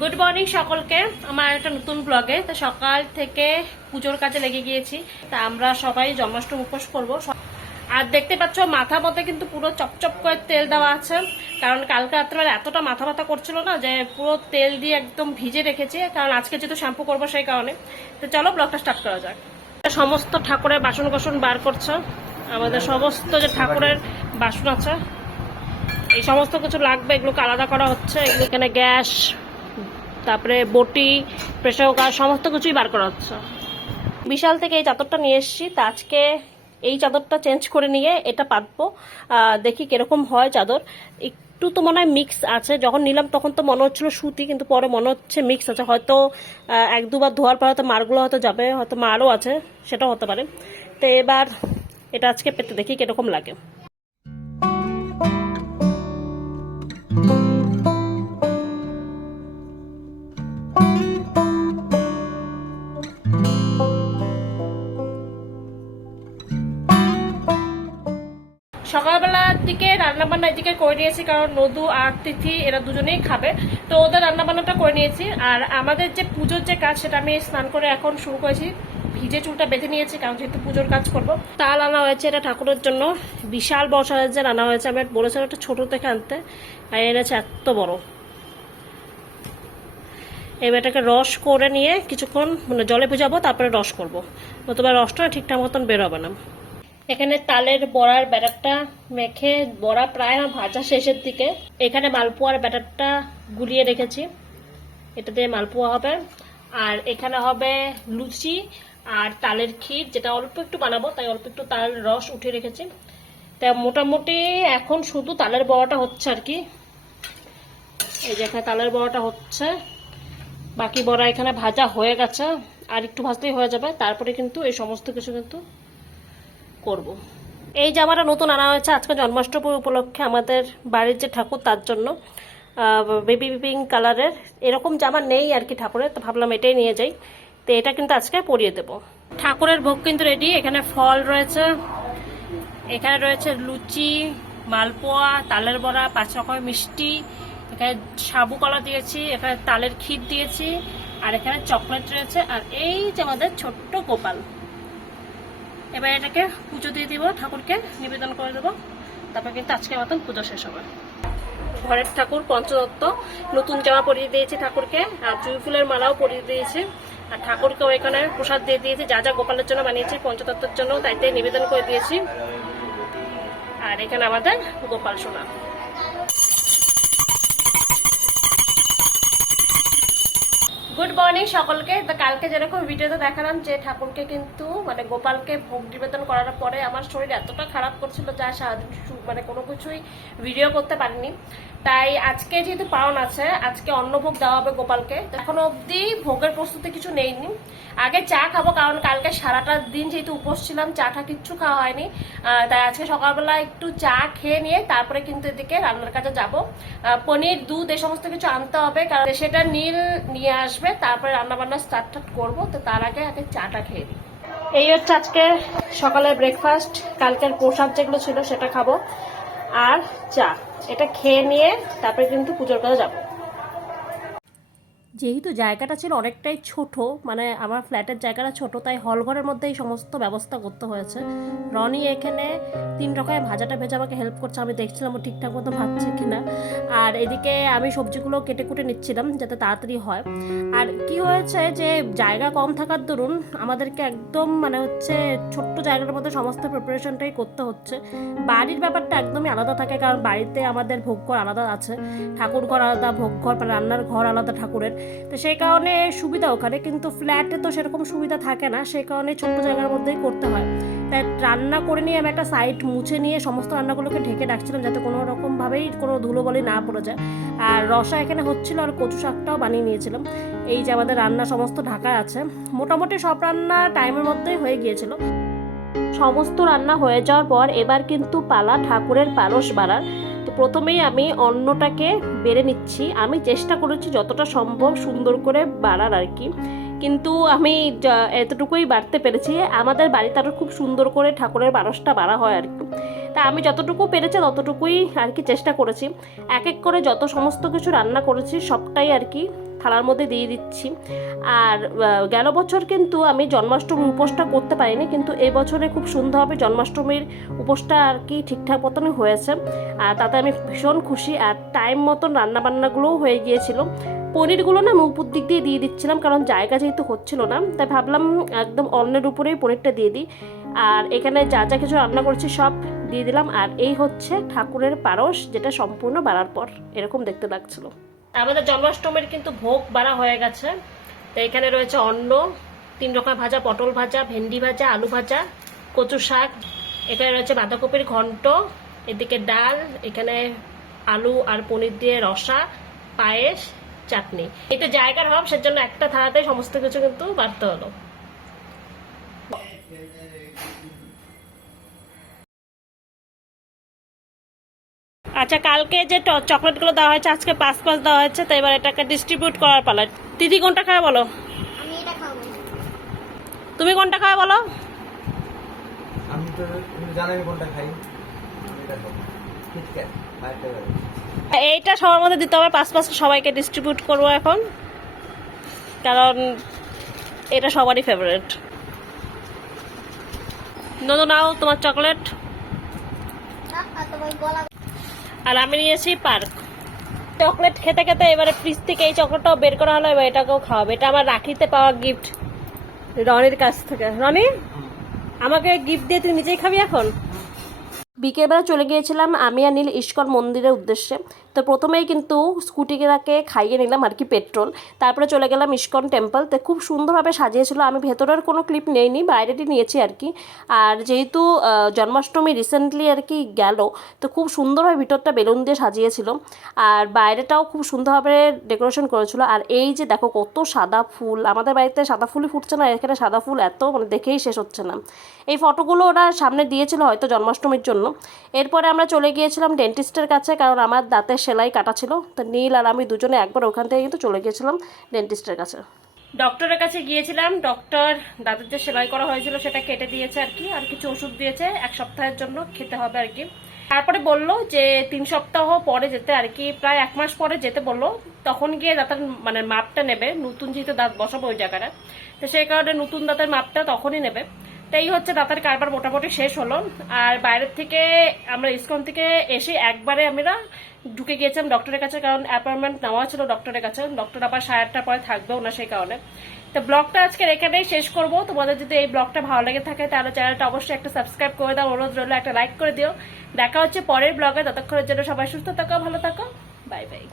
Good morning সকলকে, আমার একটা নতুন ব্লগে। তো সকাল থেকে পুজোর কাজে লেগে গিয়েছি। তা আমরা সবাই জন্মাষ্টমী উপোস করবো। আর দেখতে পাচ্ছ মাথার মধ্যে কিন্তু পুরো চপচপ করে তেল দেওয়া আছে, কারণ কালকে রাত্রেবেলা এতটা মাথা ব্যথা করছিল না যে পুরো তেল দিয়ে একদম ভিজে রেখেছি, কারণ আজকে যেহেতু শ্যাম্পু করবো সেই কারণে। তো চলো ব্লগটা স্টার্ট করা যাক। সমস্ত ঠাকুরের বাসন কোসন বার করছে, আমাদের সমস্ত যে ঠাকুরের বাসন আছে এই সমস্ত কিছু লাগবে, এগুলোকে আলাদা করা হচ্ছে। এগুলো এখানে গ্যাস, তারপরে বটি, প্রেসার কুকার সমস্ত কিছুই বার করা হচ্ছে। বিশাল থেকে এই চাদরটা নিয়ে এসেছি, তা আজকে এই চাদরটা চেঞ্জ করে নিয়ে এটা পাতবো। দেখি কিরকম হয় চাদর। একটু তো মনে হয় মিক্স আছে, যখন নিলাম তখন তো মনে হচ্ছিল সুতি, কিন্তু পরে মনে হচ্ছে মিক্স আছে। হয়তো এক দুবার ধোয়ার পর হয়তো মারগুলো হয়তো যাবে, হয়তো মারও আছে, সেটাও হতে পারে। তো এবার এটা আজকে পেতে দেখি কিরকম লাগে। সকালবেলার দিকে রান্নাবান্না এদিকে করে নিয়েছি, কারণ নদু আর তিথি এরা দুজনেই খাবে, তো ওদের রান্নাবান্নাটা করে নিয়েছি। আর আমাদের যে পুজোর যে কাজ সেটা আমি স্নান করে এখন শুরু করেছি। ভিজে চুলটা বেঁধে নিয়েছি, কারণ যেহেতু পুজোর কাজ করবো। তাল আনা হয়েছে, এটা ঠাকুরের জন্য বিশাল বড় সাইজের আনা হয়েছে। আমি বলেছিলাম একটা ছোট থেকে আনতে, আর এনেছে এত বড়। এবার এটাকে রস করে নিয়ে কিছুক্ষণ মানে জলে ভেজাবো, তারপরে রস করবো, নতুবা রসটা ঠিকঠাক মতন বেরোবে না। এখানে তালের বড়ার ব্যাটারটা মেখে, বড়া প্রায় আমার ভাজা শেষের দিকে। এখানে মালপোয়ার ব্যাটারটা গুলিয়ে রেখেছি, এটা দিয়ে মালপোয়া হবে। আর এখানে হবে লুচি আর তালের ক্ষীর, যেটা অল্প একটু বানাবো, তাই অল্প একটু তাল রস উঠিয়ে রেখেছি। তাই মোটামুটি এখন শুধু তালের বড়াটা হচ্ছে আর কি। এই যে এখানে তালের বড়াটা হচ্ছে, বাকি বড়া এখানে ভাজা হয়ে গেছে, আর একটু ভাজতেই হয়ে যাবে। তারপরে কিন্তু এই সমস্ত কিছু কিন্তু করব। এই জামাটা নতুন আনা হয়েছে আজকে জন্মাষ্টমী উপলক্ষে, আমাদের বাড়ির যে ঠাকুর তার জন্য। বেবি পিঙ্ক কালারের, এরকম জামা নেই আর কি ঠাকুরের, তো ভাবলাম এটাই নিয়ে যাই। তো এটা কিন্তু আজকে পরিয়ে দেব। ঠাকুরের ভোগ কিন্তু রেডি। এখানে ফল রয়েছে, এখানে রয়েছে লুচি, মালপোয়া, তালের বড়া, 5 রকমের মিষ্টি, এখানে সাবু কলা দিয়েছি, এখানে তালের ক্ষীর দিয়েছি, আর এখানে চকলেট রয়েছে। আর এই যে আমাদের ছোট্ট গোপাল। এবার এটাকে পুজো দিয়ে দিব, ঠাকুরকে নিবেদন করে দেবো, তারপর কিন্তু আজকে মতন পুজো শেষ হবে। ঘরের ঠাকুর পঞ্চদত্ত, নতুন জামা পরিয়ে দিয়েছি ঠাকুরকে, আর জুঁই ফুলের মালাও পরিয়ে দিয়েছি। আর ঠাকুরকেও এখানে প্রসাদ দিয়ে দিয়েছি, যা যা গোপালের জন্য বানিয়েছি পঞ্চদত্তের জন্য তাইতে নিবেদন করে দিয়েছি। আর এখানে আমাদের গোপাল সোনা। গুড মর্নিং সকলকে। তো কালকে যেরকম ভিডিওতে দেখালাম যে ঠাকুরকে কিন্তু মানে গোপালকে ভোগ নিবেদন করার পরে আমার শরীর এতটা খারাপ করছিল যা সারাদিন মানে কোনো কিছুই ভিডিও করতে পারিনি। তাই আজকে যেহেতু পালন আছে, আজকে অন্নভোগ দেওয়া হবে গোপালকে। এখনো অবধি ভোগের প্রস্তুতি কিছু নেইনি। আগে চা খাবো, কারণ কালকে সারাটা দিন যেহেতু উপোস ছিলাম, চাটা কিচ্ছু খাওয়া হয়নি। তাই আজকে সকালবেলা একটু চা খেয়ে নিয়ে তারপরে কিন্তু এদিকে রান্নার কাজে যাব। পনির, দুধ এই সমস্ত কিছু আনতে হবে, কারণ সেটা নীল নিয়ে আসবে, তারপরে রান্না বান্না স্টার্ট করবো। তো তার আগে চাটা খেয়ে দিই। এই হচ্ছে আজকে সকালের ব্রেকফাস্ট। কালকের প্রসাদ যেগুলো ছিল সেটা খাবো, আর চা। এটা খেয়ে নিয়ে তারপরে কিন্তু পুজোর কাছে যাবো। যেহেতু জায়গাটা ছিল অনেকটাই ছোট, মানে আমার ফ্ল্যাটের জায়গাটা ছোট, তাই হল ঘরের মধ্যে এই সমস্ত ব্যবস্থা করতে হয়েছে। রনি এখানে 3 রকমের ভাজাটা ভেজে আমাকে হেল্প করছে, আমি দেখছিলাম ও ঠিকঠাক মতো ভাজছে কিনা। আর এদিকে আমি সবজিগুলো কেটে কুটে নিচ্ছিলাম যাতে তাড়াতাড়ি হয়। আর কি হয়েছে যে জায়গা কম থাকার দরুন আমাদেরকে একদম মানে হচ্ছে ছোট্ট জায়গাটার মধ্যে সমস্ত প্রিপারেশনটাই করতে হচ্ছে। বাড়ির ব্যাপারটা একদমই আলাদা থাকে, কারণ বাড়িতে আমাদের ভোগ ঘর আলাদা আছে, ঠাকুর ঘর আলাদা, ভোগ ঘর মানে রান্নার ঘর আলাদা ঠাকুরের। তো সেই কারণে সুবিধা ওখানে, কিন্তু ফ্ল্যাটে তো সেরকম সুবিধা থাকে না, সেই কারণে ছোট্ট জায়গার মধ্যেই করতে হয়। তাই রান্না করে নিয়ে আমি একটা সাইড মুছে নিয়ে সমস্ত রান্নাগুলোকে ঢেকে রাখছিলাম যাতে কোনো রকমভাবেই কোনো ধুলোবলি না পড়ে যায়। আর রসা এখানে হচ্ছিল, আর কচু শাকটাও বানিয়ে নিয়েছিলাম। এই যে আমাদের রান্না সমস্ত ঢাকা আছে, মোটামুটি সব রান্না টাইমের মধ্যেই হয়ে গিয়েছিল। সমস্ত রান্না হয়ে যাওয়ার পর এবার কিন্তু পালা ঠাকুরের পারস বাড়ার। তো প্রথমেই আমি অন্নটাকে বেড়ে নিচ্ছি। আমি চেষ্টা করেছি যতটা সম্ভব সুন্দর করে বাড়ার আর কি, কিন্তু আমি এতটুকুই বাড়তে পেরেছি। আমাদের বাড়িতে আরও খুব সুন্দর করে ঠাকুরের পারসটা বাড়া হয় আর কি। তা আমি যতটুকু পেরেছি ততটুকুই আর কি চেষ্টা করেছি। এক এক করে যত সমস্ত কিছু রান্না করেছি সবটাই আর কি থালার মধ্যে দিয়ে দিচ্ছি। আর গেল বছর কিন্তু আমি জন্মাষ্টমীর উপোসটা করতে পারিনি, কিন্তু এই বছরে খুব সুন্দরভাবে জন্মাষ্টমীর উপোসটা আর কি ঠিকঠাক মতনই হয়েছে। আর তাতে আমি ভীষণ খুশি। আর টাইম মতন রান্নাবান্নাগুলোও হয়ে গিয়েছিল। পনিরগুলো না আমি উপর দিক দিয়ে দিয়ে দিচ্ছিলাম, কারণ জায়গা যেহেতু হচ্ছিল না, তাই ভাবলাম একদম অন্যের উপরেই পনিরটা দিয়ে দিই। আর এখানে যা যা কিছু রান্না করছি সব দিয়ে দিলাম। আর এই হচ্ছে ঠাকুরের পারস, যেটা সম্পূর্ণ বাড়ার পর এরকম দেখতে লাগছিল। আমাদের জন্মাষ্টমীর কিন্তু ভোগ বাড়া হয়ে গেছে। তো এখানে রয়েছে অন্ন, 3 রকম ভাজা, পটল ভাজা, ভেন্ডি ভাজা, আলু ভাজা, কচু শাক, এখানে রয়েছে বাঁধাকপির ঘন্ট, এদিকে ডাল, এখানে আলু আর পনির দিয়ে রসা, পায়েস, চাটনি। এটা জায়গার অভাব, সেজন্য একটা থালাতেই সমস্ত কিছু কিন্তু বাড়তে হলো। আচ্ছা, কালকে যে চকলেটগুলো দেওয়া হয়েছে আজকে 5 দেওয়া হয়েছে, তো এবার এটাকে ডিস্ট্রিবিউট করার পালা। দিদি কোনটা খাবে বলো? আমি এটা খাবো। তুমি কোনটা খাবে বলো? আমি তো তুমি জানো আমি কোনটা খাই, আমি এটা খাবো। কিটক্যাট আরেকটা খাবো। এইটা সবার মধ্যে দিতে হবে, 5 সবাইকে ডিস্ট্রিবিউট করবো এখন, কারণ এটা সবারই ফেভারিট। নদু নাও তোমার চকলেট। তোমার গলা আর আমি নিয়েছি পার্ক। চকলেট খেতে খেতে এবারে ফ্রিজ থেকে এই চকলেটটাও বের করা হলো, এবার এটাকেও খাওয়াবে। এটা আমার রাখিতে পাওয়া গিফট রনির কাছ থেকে। রনি, আমাকে গিফট দিয়ে তুই নিজেই খাবি এখন? বিকেলবেলা চলে গিয়েছিলাম আমি আর নীল ইস্কন মন্দিরের উদ্দেশ্যে। তো প্রথমেই কিন্তু স্কুটিকে খাইয়ে নিলাম আর কি পেট্রোল, তারপরে চলে গেলাম ইস্কন টেম্পল। তো খুব সুন্দরভাবে সাজিয়েছিল। আমি ভেতরের কোনো ক্লিপ নেইনি, বাইরেটি নিয়েছি আর কি। আর যেহেতু জন্মাষ্টমী রিসেন্টলি আর কি গেল, তো খুব সুন্দরভাবে ভিতরটা বেলুন দিয়ে সাজিয়েছিল। আর বাইরেটাও খুব সুন্দরভাবে ডেকোরেশন করেছিল। আর এই যে দেখো কত সাদা ফুল, আমাদের বাড়িতে সাদা ফুলই ফুটছে না, এখানে সাদা ফুল এত মানে দেখেই শেষ হচ্ছে না। এই ফটোগুলো ওরা সামনে দিয়েছিল হয়তো জন্মাষ্টমীর জন্য। এরপরে আমরা চলে গিয়েছিলাম ডেন্টিস্টের কাছে, কারণ আমার দাঁতের সেলাই কাটা ছিল। তো নীল আর আমি দুজনে একবার ওখান থেকে কিন্তু চলে গিয়েছিলাম ডেন্টিস্টের কাছে। ডক্টরের কাছে গিয়েছিলাম, ডক্টর দাঁতের যে সেলাই করা হয়েছিল সেটা কেটে দিয়েছে আর কি, আর কিছু ওষুধ দিয়েছে 1 সপ্তাহের জন্য খেতে হবে আর কি। তারপরে বললো যে 3 সপ্তাহ পরে যেতে আর কি, প্রায় 1 মাস পরে যেতে বললো। তখন গিয়ে দাঁতের মানে মাপটা নেবে, নতুন যেহেতু দাঁত বসাবো ওই জায়গাটা, তো সেই কারণে নতুন দাঁতের মাপটা তখনই নেবে। তো এই হচ্ছে দাঁতের কারবার মোটামুটি শেষ হলো। আর বাইরের থেকে আমরা ইসকন থেকে এসে একবারে আমরা ঢুকে গিয়েছিলাম ডক্টরের কাছে, কারণ অ্যাপয়েন্টমেন্ট নেওয়া ছিল ডক্টরের কাছে। ডক্টর আবার 8:30টার পরে থাকবেও না, সেই কারণে। তো ব্লগটা আজকে এখানেই শেষ করব। তোমাদের যদি এই ব্লগটা ভালো লেগে থাকে তাহলে চ্যানেলটা অবশ্যই একটা সাবস্ক্রাইব করে দাও, অনুরোধ রইলো একটা লাইক করে দিও। দেখা হচ্ছে পরের ব্লগে, ততক্ষণের জন্য সবাই সুস্থ থাকো, ভালো থাকো, বাই বাই।